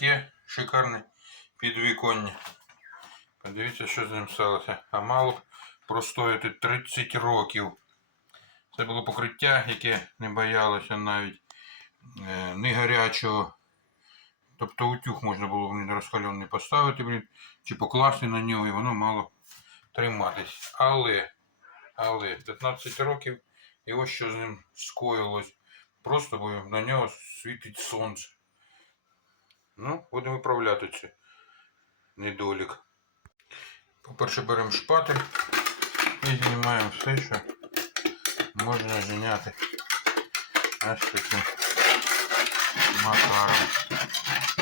таке шикарне підвіконня. Подивіться, що з ним сталося. А мало простояти 30 років. Це було покриття, яке не боялося навіть е, ні гарячого. Тобто утюг можна було блін, розхальоний поставити, блін, чи покласти на нього, і воно мало триматись. Але, але 15 років, і ось що з ним скоїлось. Просто бо на нього світить сонце. Ну, будемо виправляти це недолік. По-перше, беремо шпатель і знімаємо все, що можна зняти. Ось таким макаром.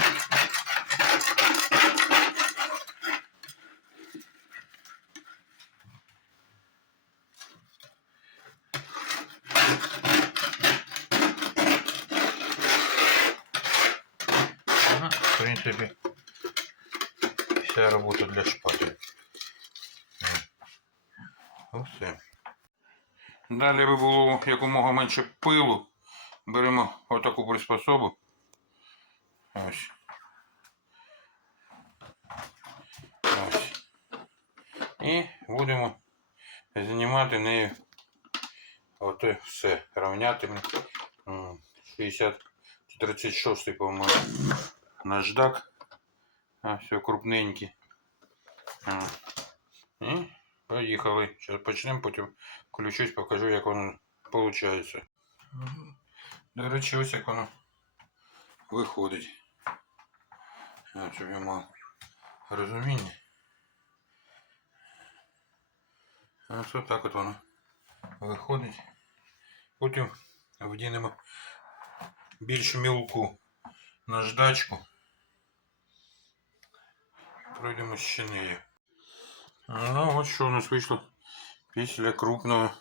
Ну, вся робота для шпателя. Все. Далі, аби було якомога менше пилу, беремо отаку приспособу. Ось. І будемо знімати нею оте все. Рівняти. 60 36 по-моєму. Наждак. А, все крупненький. А. І поїхали. Зараз почнемо, потім включусь, покажу, як воно виходить. До речі, ось як воно виходить. Щоб я мав розуміння. Ось отак от воно виходить. Потім вдінемо більш мілку наждачку. Пройдемо ще нею. Ну, от що у нас вийшло після крупного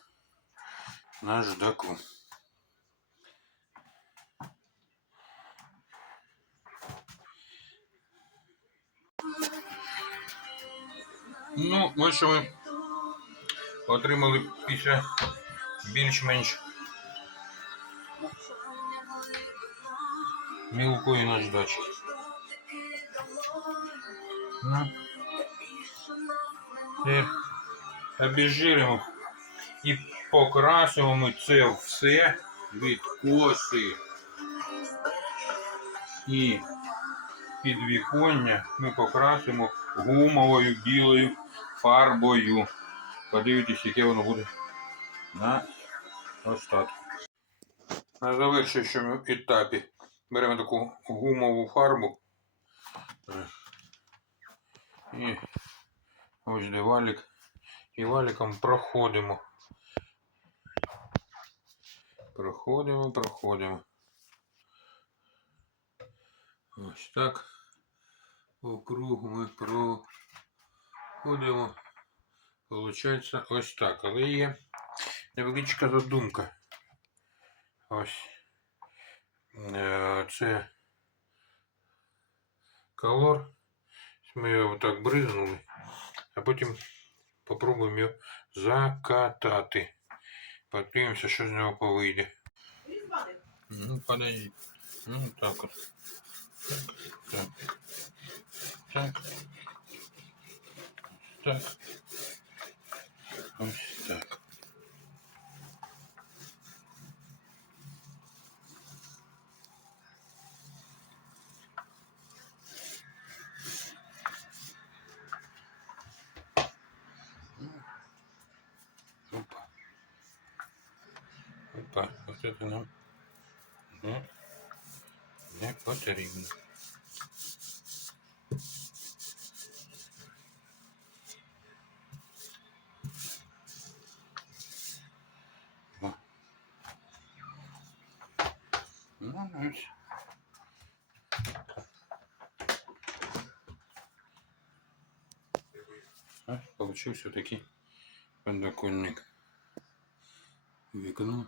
наждаку. Ну, ось що ми отримали після більш-менш мілкої наждачки. Ну, і обіжиримо і покрасимо ми це все від коси і підвіконня ми покрасимо гумовою білою фарбою. Подивитесь, яке воно буде на остатку. На завершуючому етапі беремо таку гумову фарбу. І ось де валік. І валіком проходимо. Проходимо, проходимо. Ось так. По кругу ми проходимо. Получається ось так. Але є невеличка задумка. Ось. Це колор. Ми його так бризнули, а потім попробуємо його закатати. Подивимося, що з нього повийде. Ну, подожди. Ну, так от. Так. Так. Так. Ось так. Опа. Опа, ось це нам не, не потрібно. О. Ну, ось. Ось, получився такий подоконник. Вікно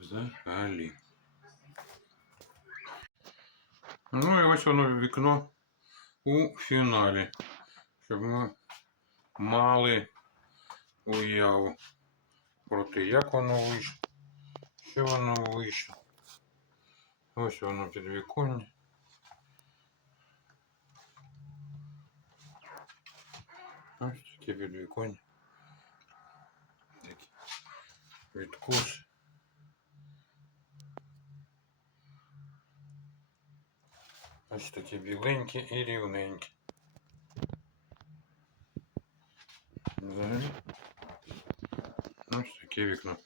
Взагалі. Ну і ось воно вікно у фіналі. Чтобы мы мали уяву про те, як воно вийшло, що воно вийшло. Ось воно під віконня. Ось таке підвіконня. Такий відкус. Ось такі біленькі і рівненькі. Ось таке вікно.